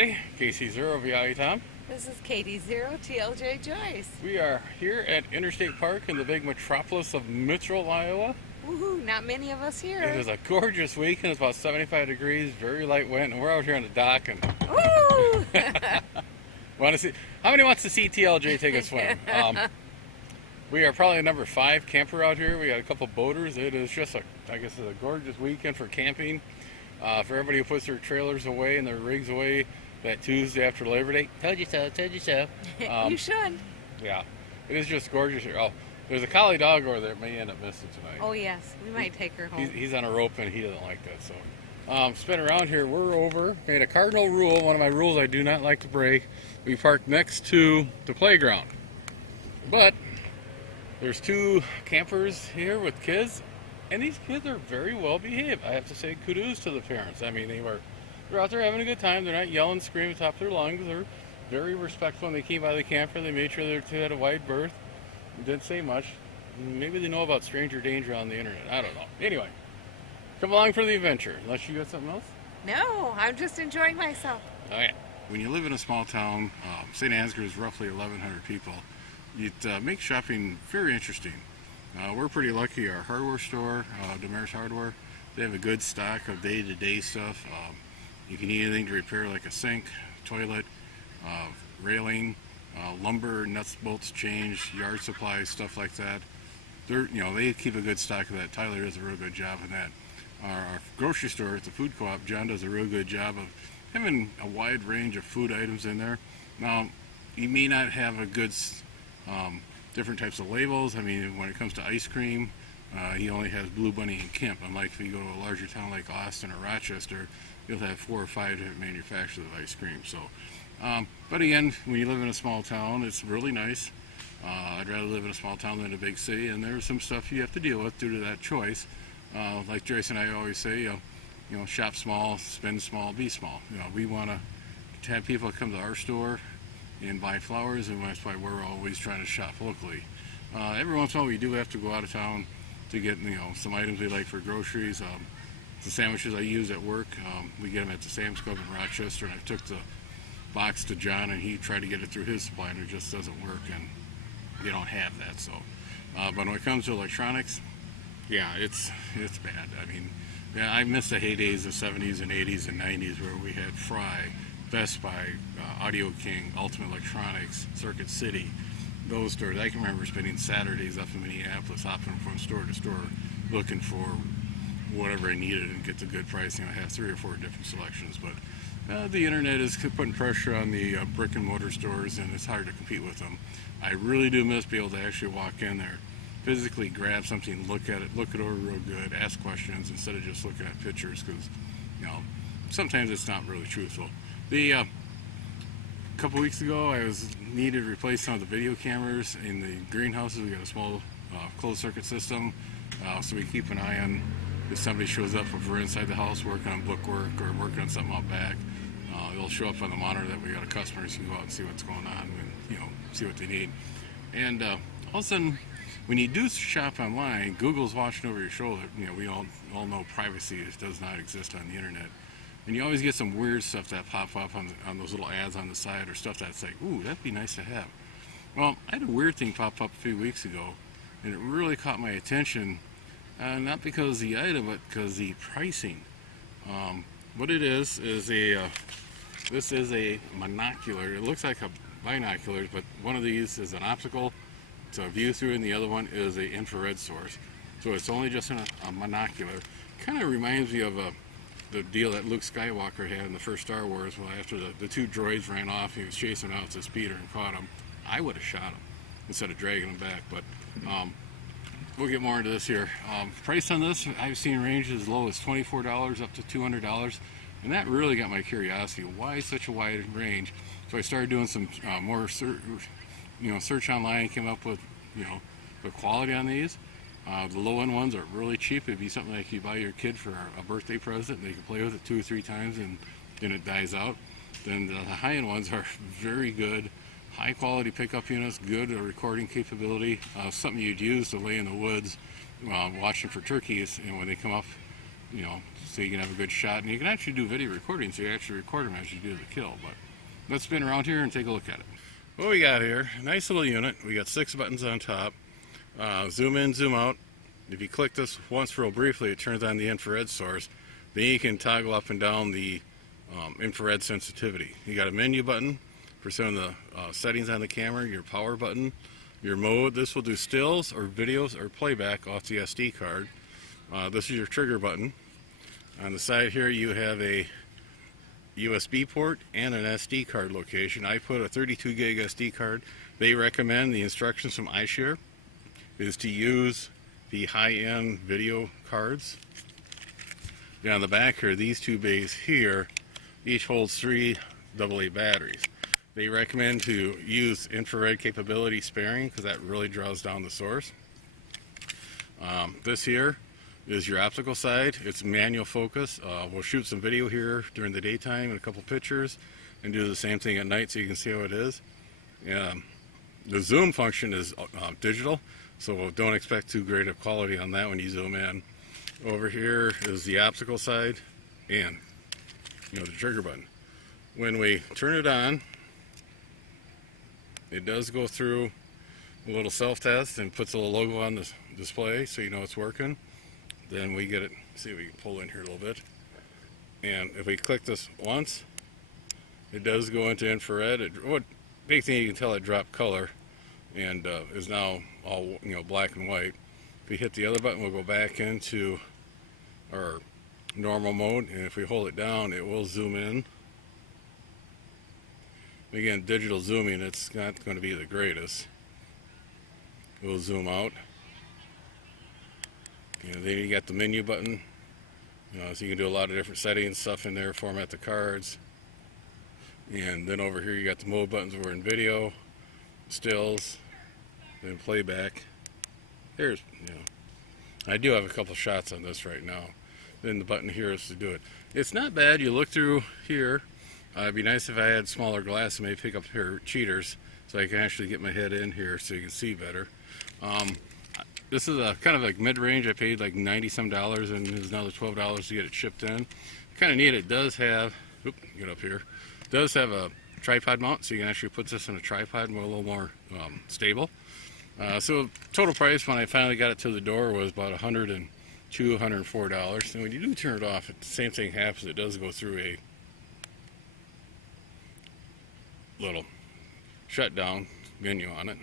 everybody. KC0 VI Tom. This is Katie Zero, TLJ Joyce. We are here at Interstate Park in the big metropolis of Mitchell, Iowa. Woohoo, not many of us here. It is a gorgeous weekend. It's about 75 degrees, very light wind, and we're out here on the dock. And Woo! want to see? How many wants to see TLJ take a swim? We are probably number 5 camper out here. We got a couple boaters. It is just I guess it's a gorgeous weekend for camping. For everybody who puts their trailers away and their rigs away that Tuesday after Labor Day. Told you so, told you so. You should. Yeah, it is just gorgeous here. Oh, there's a collie dog over there that may end up missing tonight. Oh yes, we might take her home. He's on a rope and he doesn't like that. So, spin around here. We're over. Made a cardinal rule. One of my rules I do not like to break. We park next to the playground, but there's 2 campers here with kids. And these kids are very well behaved. I have to say kudos to the parents. I mean, they're out there having a good time. They're not yelling, screaming top of their lungs. They're very respectful. When they came by the camper, they made sure their 2 had a wide berth. Didn't say much. Maybe they know about stranger danger on the internet. I don't know. Anyway, come along for the adventure. Unless you got something else? No, I'm just enjoying myself. Oh yeah. When you live in a small town, St. Ansgar is roughly 1,100 people. It makes shopping very interesting. We're pretty lucky. Our hardware store, Demers Hardware, they have a good stock of day-to-day stuff. You can need anything to repair, like a sink, toilet, railing, lumber, nuts, bolts, change, yard supplies, stuff like that. They keep a good stock of that. Tyler does a real good job of that. Our grocery store at the food co-op, John does a real good job of having a wide range of food items in there. Now, you may not have a good different types of labels. I mean, when it comes to ice cream, he only has Blue Bunny and Kemp. Unlike if you go to a larger town like Austin or Rochester, you'll have 4 or 5 different manufacturers of ice cream. So, but again, when you live in a small town, it's really nice. I'd rather live in a small town than a big city, and there's some stuff you have to deal with due to that choice. Like Joyce and I always say, shop small, spend small, be small. We want to have people come to our store and buy flowers, and that's why we're always trying to shop locally. Every once in a while we do have to go out of town to get some items we like for groceries. The sandwiches I use at work, we get them at the Sam's Club in Rochester, and I took the box to John and he tried to get it through his supply and it just doesn't work, and they don't have that. So, but when it comes to electronics, yeah, it's bad. I mean, yeah, I miss the heydays of 70s and 80s and 90s where we had Fry, Best Buy, Audio King, Ultimate Electronics, Circuit City, those stores. I can remember spending Saturdays up in Minneapolis, hopping from store to store, looking for whatever I needed and get the good price. I have 3 or 4 different selections, but the internet is putting pressure on the brick and mortar stores, and it's hard to compete with them. I really do miss being able to actually walk in there, physically grab something, look at it, look it over real good, ask questions instead of just looking at pictures, because sometimes it's not really truthful. A couple weeks ago, I needed to replace some of the video cameras in the greenhouses. We got a small closed circuit system, so we keep an eye on if somebody shows up, if we're inside the house working on book work or working on something out back. It'll show up on the monitor that we got a customer, so you can go out and see what's going on and see what they need. And all of a sudden, when you do shop online, Google's watching over your shoulder. We all know privacy does not exist on the internet. And you always get some weird stuff that pop up on those little ads on the side, or stuff that's like, ooh, that'd be nice to have. Well, I had a weird thing pop up a few weeks ago, and it really caught my attention, not because of the item, but because of the pricing. What it is this is a monocular. It looks like a binocular, but one of these is an optical to view through, and the other one is an infrared source. So it's only just a monocular. Kind of reminds me of the deal that Luke Skywalker had in the first Star Wars. Well, after the 2 droids ran off, he was chasing out the speeder and caught him. I would have shot him instead of dragging him back, but we'll get more into this here. Price on this, I've seen ranges as low as $24 up to $200, and that really got my curiosity. Why such a wide range? So I started doing some more search online, came up with the quality on these. The low-end ones are really cheap. It'd be something like you buy your kid for a birthday present, and they can play with it 2 or 3 times, and then it dies out. Then the high-end ones are very good, high-quality pickup units, good recording capability, something you'd use to lay in the woods watching for turkeys, and when they come up so you can have a good shot. And you can actually do video recording, so you actually record them as you do the kill. But let's spin around here and take a look at it. What we got here, nice little unit. We got 6 buttons on top. Zoom in, zoom out. If you click this once real briefly, it turns on the infrared source. Then you can toggle up and down the infrared sensitivity. You got a menu button for some of the settings on the camera, your power button, your mode. This will do stills or videos or playback off the SD card. This is your trigger button. On the side here you have a USB port and an SD card location. I put a 32 gig SD card. They recommend, the instructions from iShare is to use the high-end video cards. Down on the back here, these 2 bays here, each holds 3 AA batteries. They recommend to use infrared capability sparing because that really draws down the source. This here is your optical side. It's manual focus. We'll shoot some video here during the daytime and a couple pictures and do the same thing at night so you can see how it is. The zoom function is digital, so don't expect too great of quality on that when you zoom in. Over here is the optical side and the trigger button. When we turn it on, it does go through a little self-test and puts a little logo on the display so you know it's working. Then we get it, see if we can pull in here a little bit. And if we click this once, it does go into infrared. Big thing, you can tell it dropped color and is now all black and white. If we hit the other button, we'll go back into our normal mode, and if we hold it down, it will zoom in. Again, digital zooming, it's not going to be the greatest. It will zoom out. And then you got the menu button. So you can do a lot of different settings, stuff in there, format the cards. And then over here you got the mode buttons. We're in video, stills, then playback. There's, I do have a couple shots on this right now. Then the button here is to do it. It's not bad. You look through here. It'd be nice if I had smaller glass and maybe pick up here cheaters so I can actually get my head in here so you can see better. This is a kind of like mid-range. I paid like $90 some and there's another $12 to get it shipped in. Kind of neat. It does have, get up here. It does have a tripod mount, so you can actually put this in a tripod and a little more stable. So total price when I finally got it to the door was about $102, $104. And when you do turn it off, the same thing happens. It does go through a little shutdown menu on it.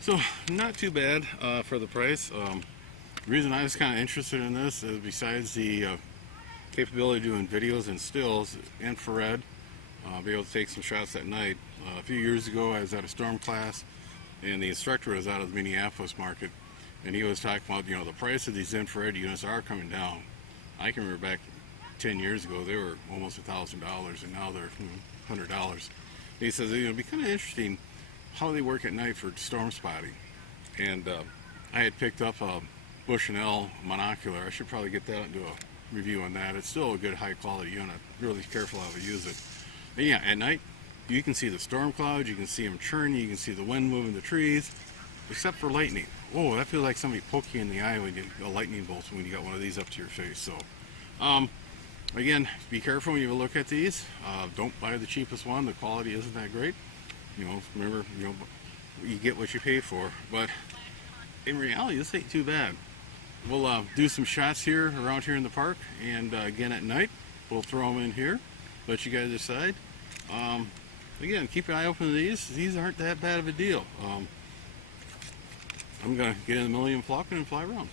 So not too bad for the price. The reason I was kind of interested in this is besides the capability of doing videos and stills, infrared, be able to take some shots at night. A few years ago I was at a storm class and the instructor was out of the Minneapolis market and he was talking about the price of these infrared units are coming down. I can remember back 10 years ago they were almost $1,000 and now they're $100. He says it'd be kind of interesting how they work at night for storm spotting. And I had picked up a Bushnell Monocular. I should probably get that and do a review on that. It's still a good high quality unit. Really careful how we use it. And yeah, at night you can see the storm clouds, you can see them churning, you can see the wind moving the trees, except for lightning. Oh, that feels like somebody poke you in the eye when you get a lightning bolt when you got one of these up to your face. So again, be careful when you look at these. Don't buy the cheapest one. The quality isn't that great. Remember, you get what you pay for. But in reality, this ain't too bad. We'll do some shots here around here in the park, and again at night, we'll throw them in here. Let you guys decide. Again, keep an eye open to these. These aren't that bad of a deal. I'm gonna get in the Millennium Falcon and fly around.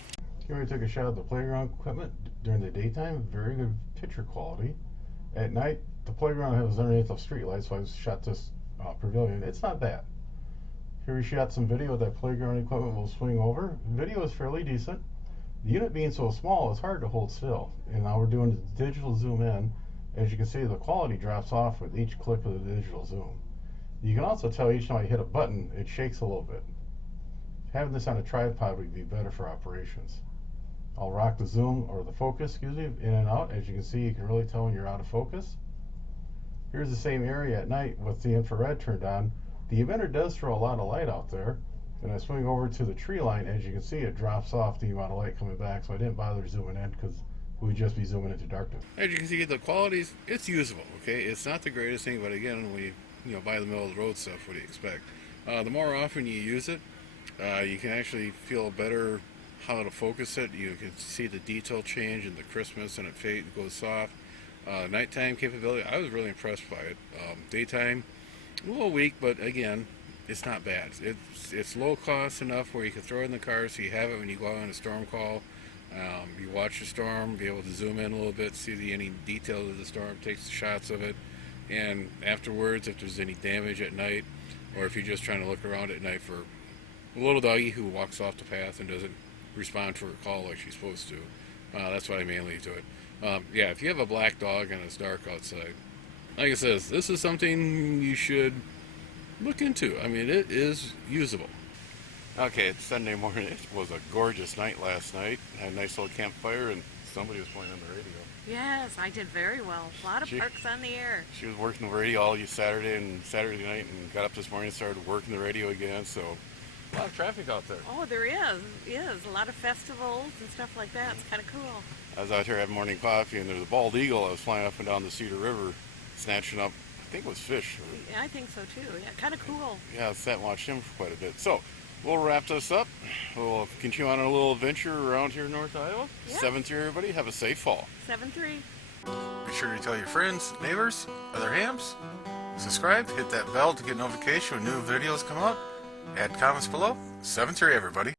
Here we took a shot of the playground equipment during the daytime. Very good picture quality. At night, the playground was underneath of street lights, so I shot this pavilion. It's not bad. Here we shot some video of that playground equipment. We'll swing over. Video is fairly decent. The unit being so small, it's hard to hold still. And now we're doing the digital zoom in. As you can see, the quality drops off with each click of the digital zoom. You can also tell each time I hit a button, it shakes a little bit. Having this on a tripod would be better for operations. I'll rock the zoom, or the focus, excuse me, in and out. As you can see, you can really tell when you're out of focus. Here's the same area at night with the infrared turned on. The emitter does throw a lot of light out there. Then I swing over to the tree line. As you can see, it drops off the amount of light coming back, so I didn't bother zooming in because we'd just be zooming into darkness. As you can see, the qualities, it's usable, okay? It's not the greatest thing, but again, when you buy the middle of the road stuff, what do you expect? The more often you use it, you can actually feel better how to focus it. You can see the detail change and the crispness, and it goes soft. Nighttime capability, I was really impressed by it. Daytime, a little weak, but again, it's not bad. It's low cost enough where you can throw it in the car so you have it when you go out on a storm call. You watch the storm, be able to zoom in a little bit, see any details of the storm, takes the shots of it, and afterwards, if there's any damage at night, or if you're just trying to look around at night for a little doggy who walks off the path and doesn't respond to her call like she's supposed to, that's what I mainly do it. Yeah, if you have a black dog and it's dark outside, like I says, this is something you should look into. I mean, it is usable. Okay, it's Sunday morning. It was a gorgeous night last night. Had a nice little campfire, and somebody was playing on the radio. Yes, I did very well. A lot of perks on the air. She was working the radio all Saturday night, and got up this morning and started working the radio again. So a lot of traffic out there. Oh, there is. A lot of festivals and stuff like that. It's kind of cool. I was out here having morning coffee, and there's a bald eagle that was flying up and down the Cedar River, snatching up, I think it was fish. Yeah, I think so too. Yeah, kind of cool. Yeah, I sat and watched him for quite a bit. So we'll wrap this up. We'll continue on a little adventure around here in North Iowa. Yeah. 7-3, everybody. Have a safe fall. 7-3. Be sure to tell your friends, neighbors, other hams. Subscribe, hit that bell to get notification when new videos come out. Add comments below. 7-3, everybody.